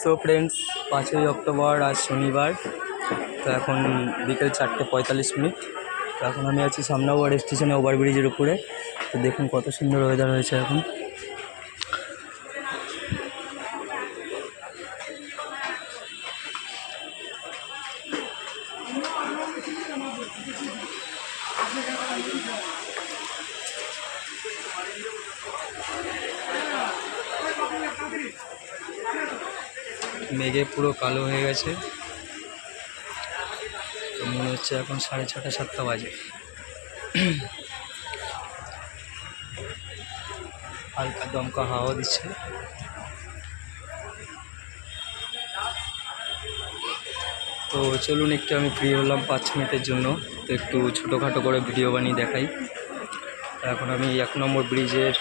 So friends, 5ই October আজ শনিবার। তো এখন বিকেল 4:45। তো এখন আমি আছি সামনাবাড় স্টেশনে, ওভারব্রিজের উপরে। তো দেখুন কত সুন্দর ওয়েদার হয়েছে এখন। মেঘে পুরো কালো হয়ে গেছে। তো মনে হচ্ছে এখন 6:30 7টা বাজে। হালকা দমকা হাওয়া দিচ্ছে। তো চলুন, একটু আমি ফ্রি হলাম 5 মিনিটের জন্য। তো একটু ছোটোখাটো করে ভিডিও বানিয়ে দেখাই। তো এখন আমি 1 নম্বর ব্রিজের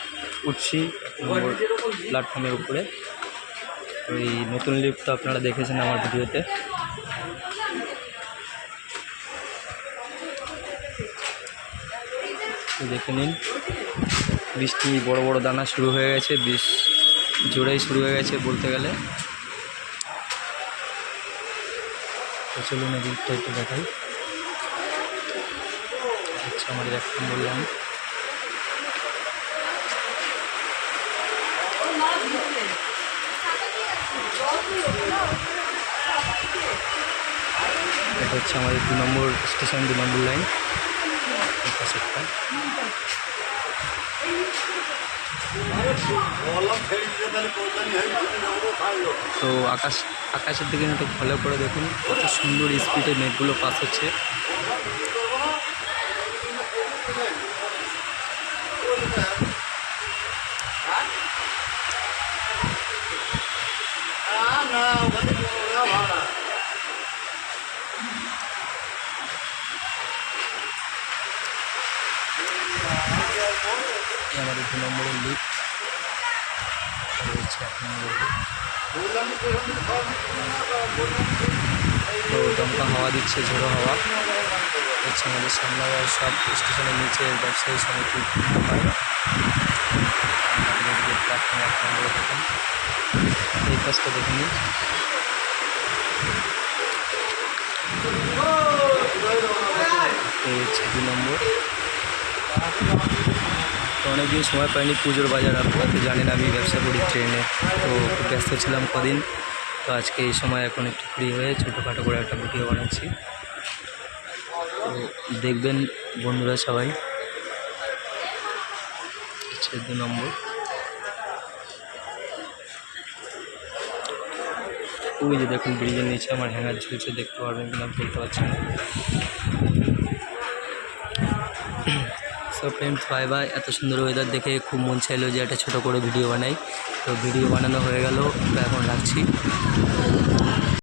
উঠছি, 1 নম্বর প্ল্যাটফর্মের উপরে। ওই নতুন লিফট আপনারা দেখেছেন আমার ভিডিওতে। তো দেখে নিন, বৃষ্টি বড় বড় দানা শুরু হয়ে গেছে, বেশ জোরেই শুরু হয়ে গেছে বলতে গেলে। তো চলুন এই দিকটা একটু দেখাই। আচ্ছা, আমার 1 নম্বর লাইন। এটা হচ্ছে আমাদের 2 নম্বর স্টেশন, 2 নম্বর লাইন। তো আকাশের দিকে একটু ভালো করে দেখুন, কত সুন্দর স্পিডে মেঘগুলো পাস হচ্ছে। আমাদের 2 নম্বরের লিফট রয়েছে 1 নম্বর। তো দমকা হাওয়া দিচ্ছে, ঝোড়ো হাওয়া হচ্ছে। আমাদের সামনে সব স্টেশনের নিচে ব্যবসায়ী সমিতি প্ল্যাটফর্মে 1 নম্বরে দেখুন। এই কাজটা দেখে নিন। এই হচ্ছে 2 নম্বর। তো অনেকদিন সময় পাইনি, পুজোর বাজার আপনারা তো জানেন আমি ব্যবসা করি ট্রেনে। তো খুব ব্যস্ত ছিলাম কদিন। তো আজকে এই সময় এখন একটু ফ্রি হয়ে ছোটোখাটো করে একটা ভিডিও বানাচ্ছি। তো দেখবেন বন্ধুরা সবাই। হচ্ছে 2 নম্বর। ওই যে দেখুন, ব্রিজের নিচে আমার হ্যাঙ্গার ঝুলছে, দেখতে পারবেন কিনা বলতে পারছি না। So friends, bye bye. এত সুন্দর ওয়েদার দেখে খুব মন চাইলো যে একটা ছোটো করে ভিডিও বানাই। তো ভিডিও বানানো হয়ে গেল, এখন রাখছি।